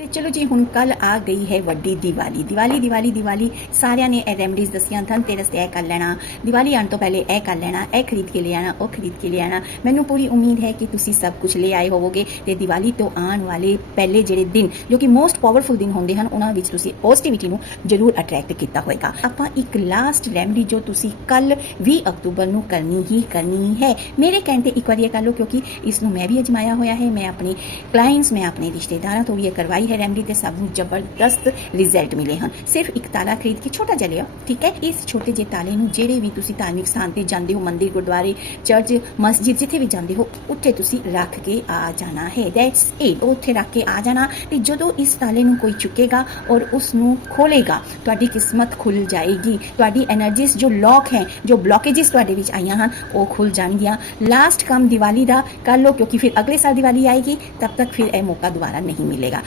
ਤੇ ਚਲੋ ਜੀ, ਹੁਣ ਕੱਲ ਆ ਗਈ ਹੈ ਵੱਡੀ ਦੀਵਾਲੀ। ਦੀਵਾਲੀ ਦੀਵਾਲੀ ਦੀਵਾਲੀ, ਸਾਰਿਆਂ ਨੇ ਇਹ ਰੈਮਡੀਜ਼ ਦੱਸੀਆਂ, ਧਨ ਤੇਰਸ ਤੇ ਇਹ ਕਰ ਲੈਣਾ। ਦੀਵਾਲੀ ਆਉਣ ਤੋਂ ਪਹਿਲੇ ਇਹ ਕਰ ਲੈਣਾ, ਇਹ ਖਰੀਦ ਕੇ ਲੈ ਆਣਾ ਉਹ ਖਰੀਦ ਕੇ ਲਿਆਣਾ ਮੈਨੂੰ ਪੂਰੀ ਉਮੀਦ ਹੈ ਕਿ ਤੁਸੀਂ ਸਭ ਕੁਝ ਲੈ ਆਏ ਹੋਵੋਗੇ ਤੇ ਦੀਵਾਲੀ ਤੋਂ ਆਉਣ ਵਾਲੇ ਪਹਿਲੇ ਜਿਹੜੇ ਦਿਨ, ਜੋ ਕਿ ਮੋਸਟ ਪਾਵਰਫੁਲ ਦਿਨ ਹੁੰਦੇ ਹਨ, ਉਹਨਾਂ ਵਿੱਚ ਤੁਸੀਂ ਪੋਜ਼ਿਟਿਵਿਟੀ ਨੂੰ ਜ਼ਰੂਰ ਅਟਰੈਕਟ ਕੀਤਾ ਹੋਵੇਗਾ ਆਪਾਂ ਇੱਕ ਲਾਸਟ ਰੈਮਡੀ ਜੋ ਤੁਸੀਂ ਕੱਲ 20 ਅਕਤੂਬਰ ਨੂੰ ਕਰਨੀ ਹੀ ਕਰਨੀ ਹੈ। ਮੇਰੇ ਕਹਿਣ ਤੇ ਇੱਕ ਵਾਰੀ ਇਹ ਕਰ ਲਓ, ਕਿਉਂਕਿ ਇਸ ਨੂੰ ਮੈਂ ਵੀ ਅਜਮਾਇਆ ਹੋਇਆ ਹੈ। ਮੈਂ ਆਪਣੇ ਕਲਾਇੰਟਸ ਮੈਂ ਆਪਣੇ ਰਿਸ਼ਤੇਦਾਰਾਂ ਤੋਂ ਵੀ ਇਹ ਕਰਵਾਈ है रेमडी ਤੇ ਸਭ ਨੂੰ ਜ਼ਬਰਦਸਤ ਰਿਜ਼ਲਟ ਮਿਲੇ ਹਨ। ਸਿਰਫ ਇੱਕ ਤਾਲਾ ਖਰੀਦ ਕੇ ਛੋਟਾ ਜਿਹਾ ਲਿਓ ਠੀਕ ਹੈ? ਇਸ ਛੋਟੇ ਜਿਹੇ ਤਾਲੇ ਨੂੰ ਜਿਹੜੇ ਵੀ ਤੁਸੀਂ ਧਾਰਮਿਕ ਸਥਾਨ ਤੇ ਜਾਂਦੇ ਹੋ, ਮੰਦਿਰ, ਗੁਰਦੁਆਰੇ ਚਰਚ ਮਸਜਿਦ ਜਿੱਥੇ ਵੀ ਜਾਂਦੇ ਹੋ, ਉੱਥੇ ਤੁਸੀਂ ਰੱਖ ਕੇ ਆ ਜਾਣਾ ਹੈ। ਦੈਟਸ ਇਟ ਉੱਥੇ ਰੱਖ ਕੇ ਆ ਜਾਣਾ ਤੇ ਜਦੋਂ ਇਸ ਤਾਲੇ ਨੂੰ ਕੋਈ ਚੁੱਕੇਗਾ ਔਰ ਉਸ ਨੂੰ ਖੋਲੇਗਾ ਤੁਹਾਡੀ ਕਿਸਮਤ ਖੁੱਲ ਜਾਏਗੀ। ਤੁਹਾਡੀ એનર્ਜੀਜ਼ ਜੋ ਲੌਕ ਹੈ, ਜੋ ਬਲੌਕੇजेस ਤੁਹਾਡੇ ਵਿੱਚ ਆਈਆਂ ਹਨ, ਉਹ ਖੁੱਲ ਜਾਣਗੀਆਂ। ਲਾਸਟ ਕੰਮ ਦੀਵਾਲੀ ਦਾ, ਕਰ ਲਓ, ਕਿਉਂਕਿ ਫਿਰ ਅਗਲੇ ਸਾਲ ਦੀਵਾਲੀ ਆਏਗੀ, ਤਬ ਤੱਕ ਫਿਰ ਇਹ ਮੌਕਾ ਦੁਬਾਰਾ ਨਹੀਂ ਮਿਲੇਗਾ।